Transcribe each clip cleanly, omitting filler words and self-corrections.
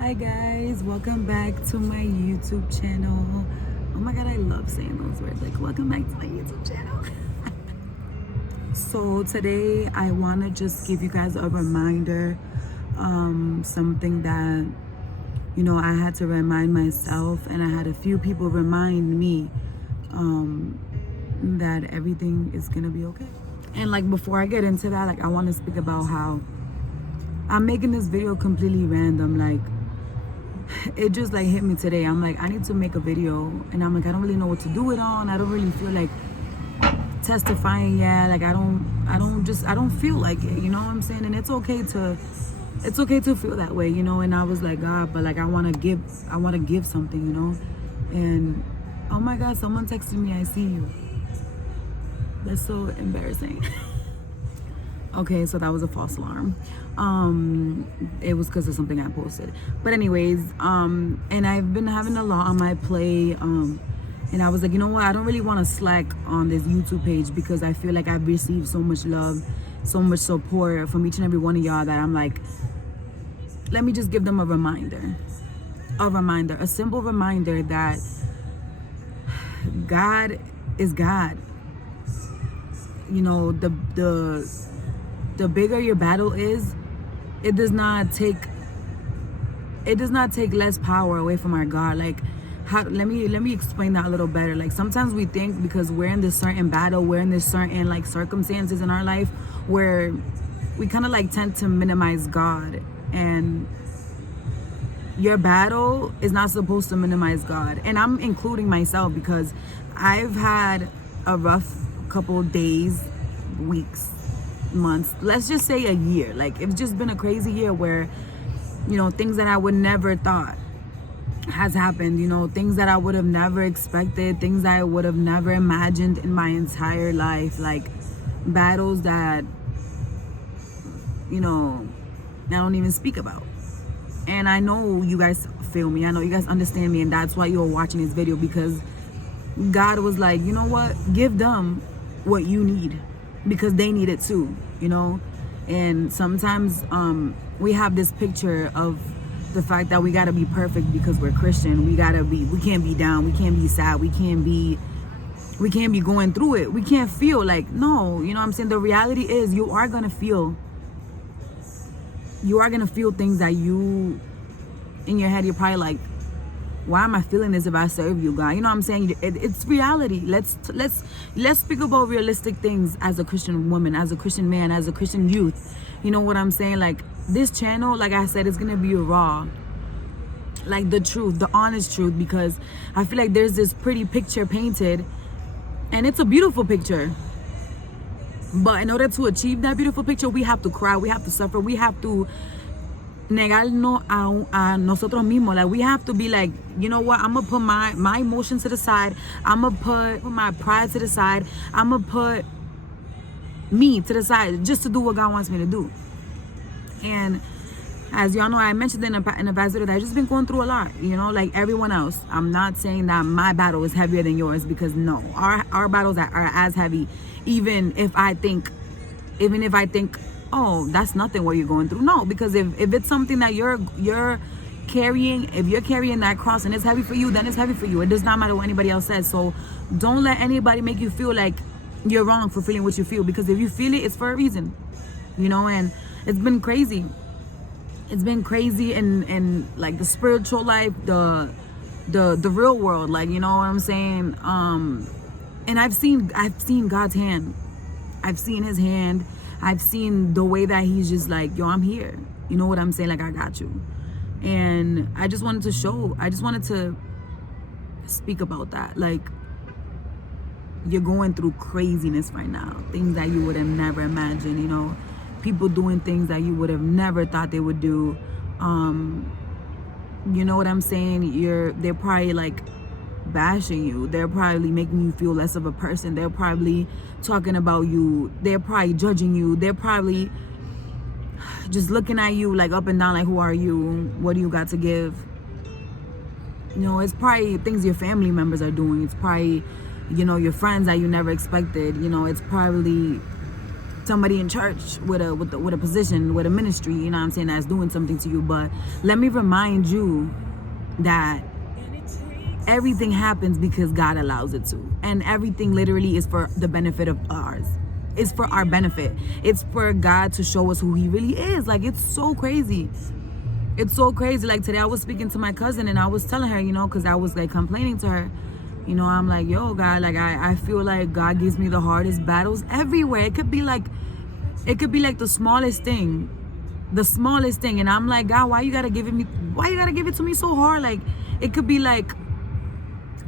Hi guys, welcome back to my YouTube channel. Oh my god, I love saying those words, like welcome back to my YouTube channel. So today I want to just give you guys a reminder, something that I had to remind myself, and I had a few people remind me that everything is gonna be okay. And like before I get into that, like I want to speak about how I'm making this video completely random. Like it just like hit me today. I'm like, I need to make a video, and I'm like, I don't really know what to do it on. I don't really feel like testifying yet. Like I don't feel like it, you know what I'm saying? And it's okay to feel that way, and I was like, God, but like I want to give something, and oh my god, someone texted me, I see you. That's so embarrassing. Okay, so that was a false alarm. It was because of something I posted. But anyways, and I've been having a lot on my plate. And I was like, you know what? I don't really want to slack on this YouTube page because I feel like I've received so much love, so much support from each and every one of y'all that I'm like, let me just give them a reminder. A simple reminder that God is God. The bigger your battle is, it does not take less power away from our God. Like, let me explain that a little better. Like sometimes we think because we're in this certain battle, we're in this certain like circumstances in our life where we kind of like tend to minimize God, and your battle is not supposed to minimize God. And I'm including myself because I've had a rough couple days, weeks, months, let's just say a year. Like it's just been a crazy year where things that I would never thought has happened, things that I would have never expected, things I would have never imagined in my entire life, like battles that I don't even speak about. And I know you guys feel me, I know you guys understand me, and that's why you're watching this video, because God was like, you know what, give them what you need, because they need it too, and sometimes we have this picture of the fact that we got to be perfect because we're Christian. We can't be down, we can't be sad, we can't be going through it, we can't feel like, no, what I'm saying? The reality is you are gonna feel things that you, in your head, you're probably like, why am I feeling this if I serve you, God? You know what I'm saying? It's reality. Let's speak about realistic things as a Christian woman, as a Christian man, as a Christian youth. You know what I'm saying? Like this channel, like I said, it's gonna be raw, like the truth, the honest truth, because I feel like there's this pretty picture painted, and it's a beautiful picture. But in order to achieve that beautiful picture, we have to cry, we have to suffer, we have to negarnos a nosotros mismos. Like we have to be like, you know what, I'm gonna put my emotions to the side, I'm gonna put my pride to the side, I'm gonna put me to the side just to do what God wants me to do. And as y'all know, I mentioned in a past video that I've just been going through a lot, like everyone else. I'm not saying that my battle is heavier than yours, because no, our battles are as heavy, even if I think, oh, that's nothing what you're going through. No, because if it's something that you're carrying, if you're carrying that cross and it's heavy for you, then it's heavy for you. It does not matter what anybody else says. So don't let anybody make you feel like you're wrong for feeling what you feel, because if you feel it, it's for a reason, and it's been crazy. It's been crazy in like the spiritual life, the real world, like, you know what I'm saying? And I've seen God's hand. I've seen his hand. I've seen the way that he's just like, yo, I'm here. You know what I'm saying? Like, I got you. And I just wanted to speak about that. Like, you're going through craziness right now. Things that you would have never imagined, people doing things that you would have never thought they would do. You know what I'm saying? They're probably like bashing you. They're probably making you feel less of a person. They're probably talking about you. They're probably judging you. They're probably just looking at you like up and down, like, who are you? What do you got to give? It's probably things your family members are doing. It's probably, your friends that you never expected. It's probably somebody in church with a position, with a ministry, you know what I'm saying, that's doing something to you. But let me remind you that everything happens because God allows it to. And everything literally is for the benefit of ours. It's for our benefit. It's for God to show us who he really is. Like, it's so crazy. It's so crazy. Like, today I was speaking to my cousin and I was telling her, because I was like complaining to her. I'm like, yo, God, like I feel like God gives me the hardest battles everywhere. It could be like the smallest thing. And I'm like, God, why you gotta give it to me so hard? Like, it could be like,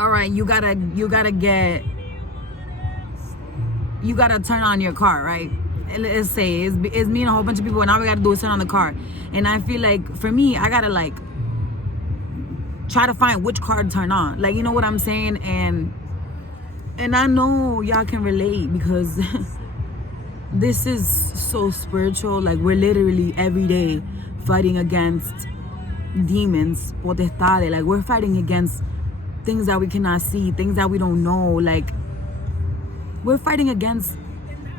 all right, you gotta turn on your car, right? Let's say it's me and a whole bunch of people, and all we gotta do is turn on the car. And I feel like for me, I gotta like try to find which car to turn on. Like, you know what I'm saying? And I know y'all can relate because this is so spiritual. Like, we're literally every day fighting against demons, potestades. Like, we're fighting against things that we cannot see, things that we don't know. Like, we're fighting against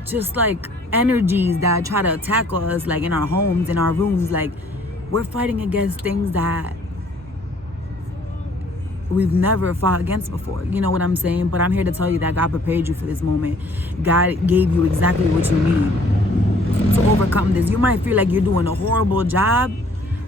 just like energies that try to attack us, like in our homes, in our rooms. Like, we're fighting against things that we've never fought against before. You know what I'm saying? But I'm here to tell you that God prepared you for this moment. God gave you exactly what you need to overcome this. You might feel like you're doing a horrible job,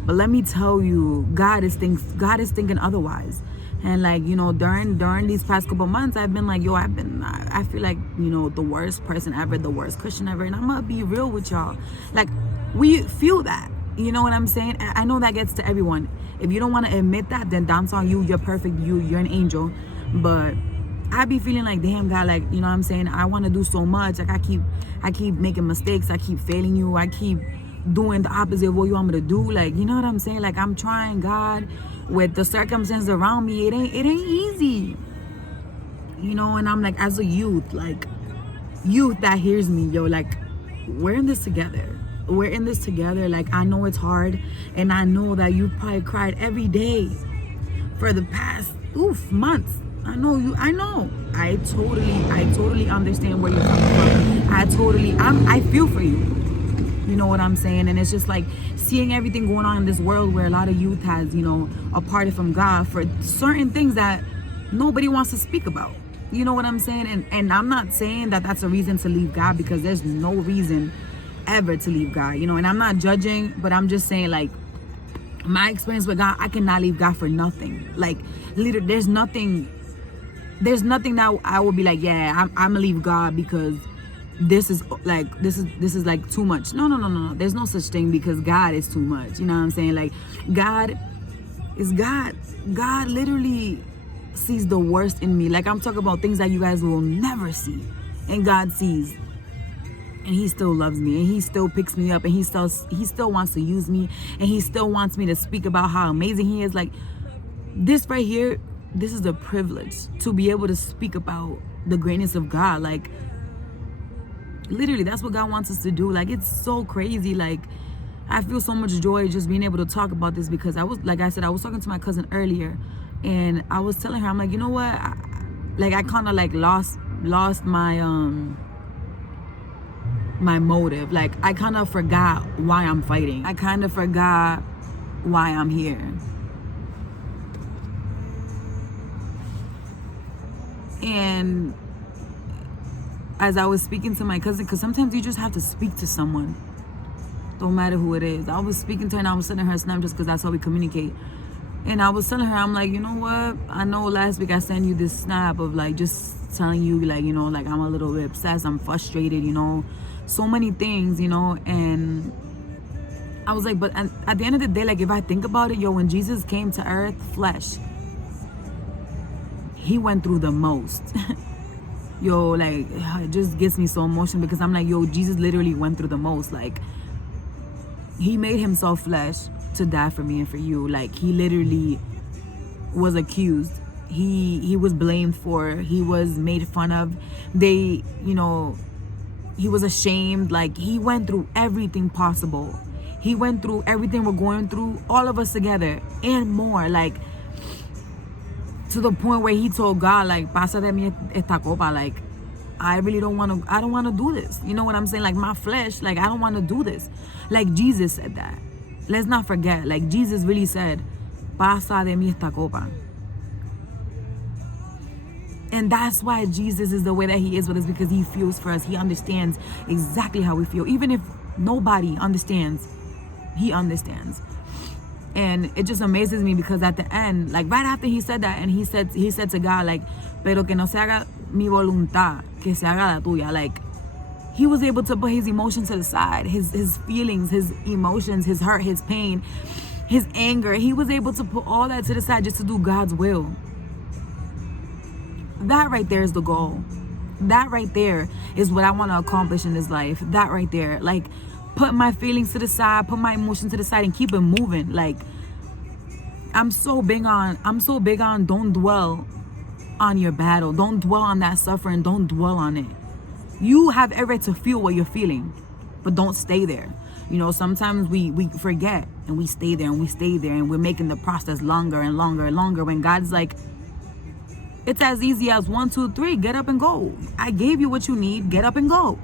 but let me tell you, God is thinking otherwise. And like, during these past couple months, I've been like, I feel like, the worst person ever, the worst Christian ever. And I'm gonna be real with y'all. Like, we feel that. You know what I'm saying? I know that gets to everyone. If you don't want to admit that, then that's on you. You're perfect. You're an angel. But I be feeling like, damn, God, like, you know what I'm saying? I want to do so much. Like, I keep making mistakes. I keep failing you. I keep doing the opposite of what you want me to do. Like, you know what I'm saying? Like, I'm trying, God, with the circumstances around me. It ain't easy. And I'm like, as a youth that hears me, like, we're in this together. Like, I know it's hard, and I know that you probably cried every day for the past months. I know. I totally understand where you're coming from. I feel for you. You know what I'm saying? And it's just like seeing everything going on in this world where a lot of youth has, departed from God for certain things that nobody wants to speak about. You know what I'm saying? And I'm not saying that that's a reason to leave God, because there's no reason ever to leave God, and I'm not judging, but I'm just saying, like, my experience with God, I cannot leave God for nothing. Like, literally, there's nothing that I would be like, yeah, I'm gonna leave God because this is like too much. No. There's no such thing, because God is too much. You know what I'm saying? Like, God is God. God literally sees the worst in me. Like, I'm talking about things that you guys will never see, and God sees. And he still loves me, and he still picks me up, and he still wants to use me, and he still wants me to speak about how amazing he is. Like, this right here, this is a privilege to be able to speak about the greatness of God. Like, literally, that's what God wants us to do. Like, it's so crazy. Like, I feel so much joy just being able to talk about this, because I was talking to my cousin earlier, and I was telling her, I'm like, you know what? I kind of like lost my motive. Like, I kind of forgot why I'm fighting. I kind of forgot why I'm here. And as I was speaking to my cousin, because sometimes you just have to speak to someone, don't matter who it is. I was speaking to her, and I was sending her a snap just because that's how we communicate. And I was telling her, I'm like, you know what? I know last week I sent you this snap of like just telling you, like, like, I'm a little bit obsessed, I'm frustrated, so many things, and I was like, but at the end of the day, like, if I think about it, when Jesus came to earth, flesh, he went through the most. Like, it just gets me so emotional, because I'm like, Jesus literally went through the most. Like, he made himself flesh to die for me and for you. Like, he literally was accused, he was blamed for, he was made fun of, he was ashamed. Like, he went through everything possible. He went through everything we're going through, all of us together, and more. Like, to the point where he told God, like, pasa de mí esta copa. Like, I really don't want to, I don't want to do this. You know what I'm saying? Like my flesh, like I don't want to do this. Like Jesus said that. Let's not forget, like Jesus really said, pasa de mí esta copa. And that's why Jesus is the way that he is with us, because he feels for us. He understands exactly how we feel. Even if nobody understands, he understands. And it just amazes me because at the end, like right after he said that, and he said to God, like, pero que no se haga mi voluntad, que se haga la tuya. Like, he was able to put his emotions to the side, his feelings, his emotions, his hurt, his pain, his anger. He was able to put all that to the side just to do God's will. That right there is the goal. That right there is what I want to accomplish in this life. That right there. Like, put my feelings to the side, put my emotions to the side, and keep it moving. Like, I'm so big on don't dwell on your battle. Don't dwell on that suffering. Don't dwell on it. You have every right to feel what you're feeling, but don't stay there. You know, sometimes we forget and we stay there and we stay there, and we're making the process longer and longer and longer, when God's like, it's as easy as 1, 2, 3, get up and go. I gave you what you need, get up and go.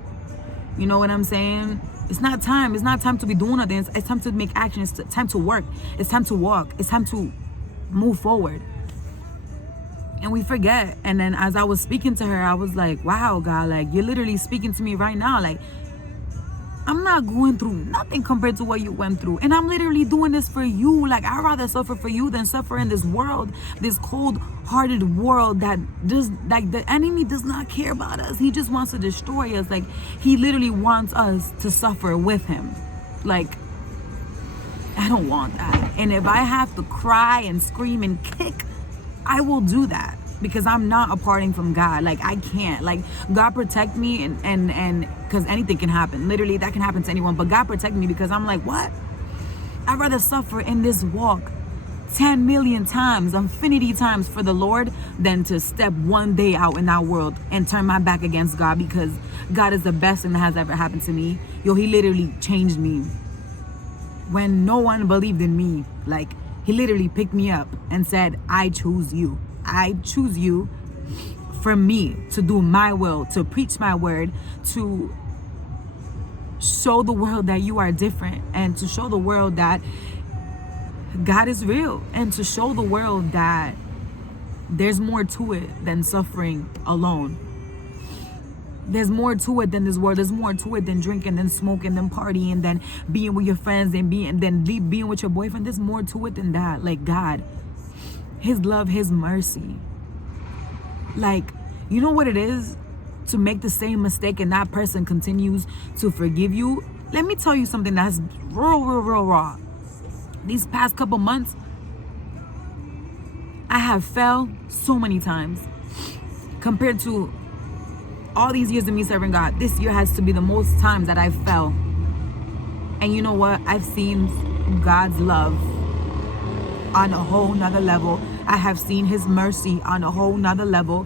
You know what I'm saying? It's not time to be doing nothing. It's time to make action. It's time to work. It's time to walk. It's time to move forward. And we forget. And then as I was speaking to her, I was like, wow, God, like, you're literally speaking to me right now. Like, I'm not going through nothing compared to what you went through. And I'm literally doing this for you. Like, I'd rather suffer for you than suffer in this world, this cold-hearted world that just, like, the enemy does not care about us. He just wants to destroy us. Like, he literally wants us to suffer with him. Like, I don't want that. And if I have to cry and scream and kick, I will do that, because I'm not aparting from God. Like, I can't. Like, God protect me, and because anything can happen. Literally, that can happen to anyone. But God protect me, because I'm like, what? I'd rather suffer in this walk 10 million times, infinity times for the Lord, than to step one day out in that world and turn my back against God, because God is the best thing that has ever happened to me. Yo, he literally changed me when no one believed in me. Like, he literally picked me up and said, I choose you. I choose you for me to do my will, to preach my word, to show the world that you are different, and to show the world that God is real, and to show the world that there's more to it than suffering alone. There's more to it than this world. There's more to it than drinking, than smoking, than partying, than being with your friends, and being with your boyfriend. There's more to it than that. Like, God, his love, his mercy. Like, you know what it is to make the same mistake and that person continues to forgive you? Let me tell you something that's real raw. These past couple months, I have fell so many times. Compared to all these years of me serving God, this year has to be the most times that I fell. And you know what? I've seen God's love on a whole nother level. I have seen his mercy on a whole nother level.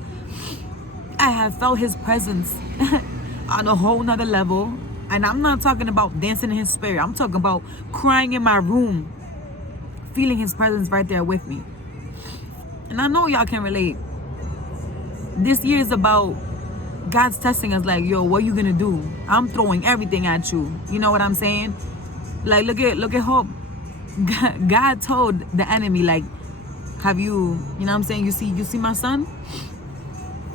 I have felt his presence on a whole nother level. And I'm not talking about dancing in his spirit. I'm talking about crying in my room, feeling his presence right there with me. And I know y'all can relate. This year is about God's testing us. Like, yo, what you gonna do? I'm throwing everything at you. You know what I'm saying? Like, look at Hope. God told the enemy, like, have you know what I'm saying? You see my son?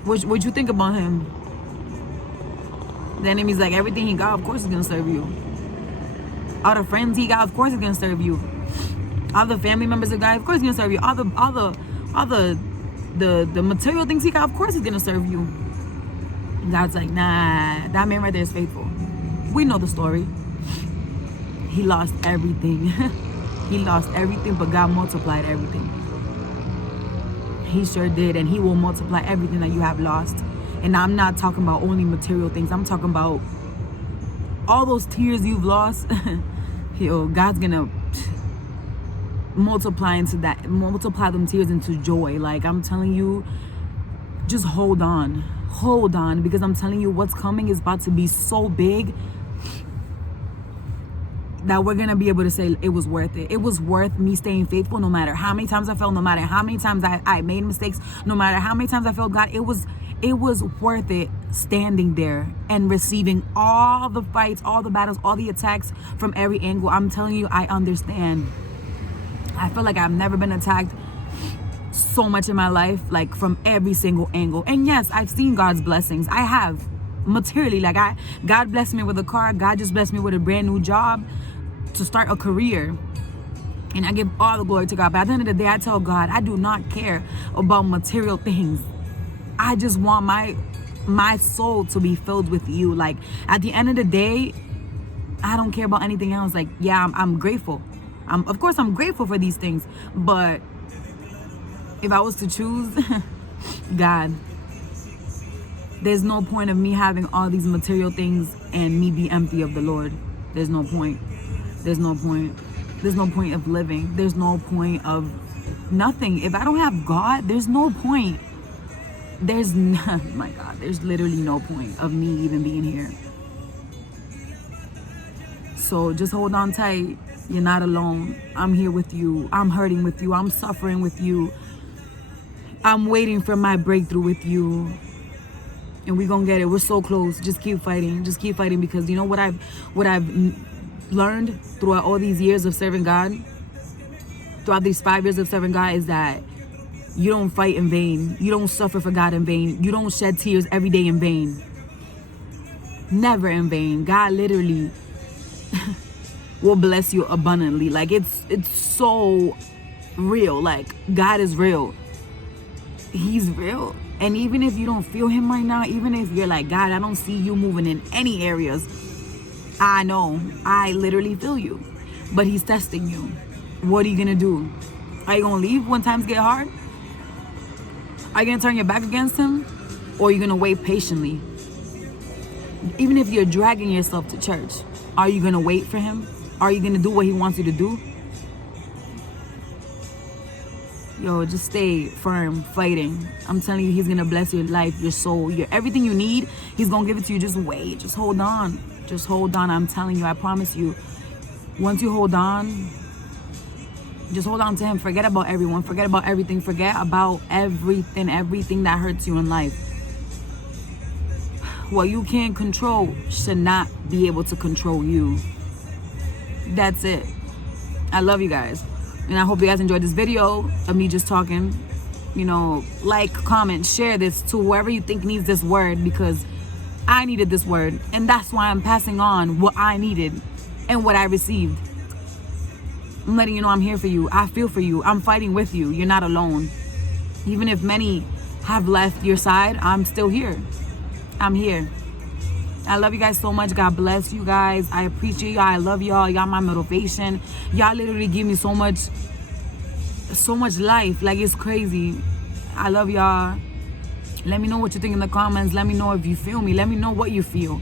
What you think about him? The enemy's like, everything he got, of course, is gonna serve you. All the friends he got, of course, is gonna serve you. All the family members he got, of course, is gonna serve you. All the material things he got, of course, is gonna serve you. God's like, nah, that man right there is faithful. We know the story. He lost everything. He lost everything, but God multiplied everything. He sure did, and he will multiply everything that you have lost. And I'm not talking about only material things. I'm talking about all those tears you've lost. Yo, God's gonna multiply them tears into joy. Like, I'm telling you, just hold on, because I'm telling you, what's coming is about to be so big that we're gonna be able to say it was worth it. It was worth me staying faithful, no matter how many times I fell, no matter how many times I made mistakes, no matter how many times I felt God. It was worth it standing there and receiving all the fights, all the battles, all the attacks from every angle. I'm telling you, I understand. I feel like I've never been attacked so much in my life, like from every single angle. And yes, I've seen God's blessings. I have, materially. Like God blessed me with a car. God just blessed me with a brand new job to start a career. And I give all the glory to God. But at the end of the day, I tell God, I do not care about material things. I just want my soul to be filled with you. Like, at the end of the day, I don't care about anything else. Like, yeah, I'm grateful. Of course, I'm grateful for these things. But if I was to choose, God, there's no point of me having all these material things and me be empty of the Lord. There's no point. There's no point. There's no point of living. There's no point of nothing. If I don't have God, there's no point. There's no, my God, there's literally no point of me even being here. So just hold on tight. You're not alone. I'm here with you. I'm hurting with you. I'm suffering with you. I'm waiting for my breakthrough with you. And we're gonna get it. We're so close. Just keep fighting. Just keep fighting, because you know what I've learned throughout all these years of serving God, throughout these 5 years of serving God, is that you don't fight in vain. You don't suffer for God in vain. You don't shed tears every day in vain. Never in vain. God literally will bless you abundantly. Like, it's so real. Like, God is real. He's real. And even if you don't feel him right now, even if you're like, God, I don't see you moving in any areas, I know, I literally feel you. But he's testing you. What are you gonna do? Are you gonna leave when times get hard? Are you gonna turn your back against him? Or are you gonna wait patiently? Even if you're dragging yourself to church, are you gonna wait for him? Are you gonna do what he wants you to do? Yo, just stay firm, fighting. I'm telling you, he's gonna bless your life, your soul, everything you need. He's gonna give it to you. Just wait. Just hold on. Just hold on. I'm telling you, I promise you. Once you hold on, just hold on to him. Forget about everyone. Forget about everything. Forget about everything that hurts you in life. What you can't control should not be able to control you. That's it. I love you guys. And I hope you guys enjoyed this video of me just talking. You know, like, comment, share this to whoever you think needs this word, because I needed this word. And that's why I'm passing on what I needed and what I received. I'm letting you know I'm here for you. I feel for you. I'm fighting with you. You're not alone. Even if many have left your side, I'm still here. I'm here. I love you guys so much. God bless you guys. I appreciate y'all. I love y'all. Y'all my motivation. Y'all literally give me so much life. Like, it's crazy. I love y'all. Let me know what you think in the comments. Let me know if you feel me. Let me know what you feel.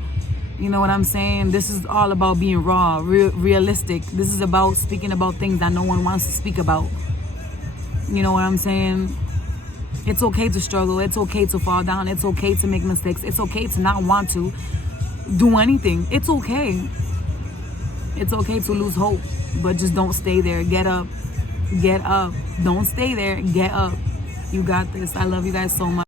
You know what I'm saying? This is all about being raw, realistic. This is about speaking about things that no one wants to speak about. You know what I'm saying? It's okay to struggle. It's okay to fall down. It's okay to make mistakes. It's okay to not want to do anything. It's okay. It's okay to lose hope, but just don't stay there. Get up. Get up. Don't stay there. Get up. You got this. I love you guys so much.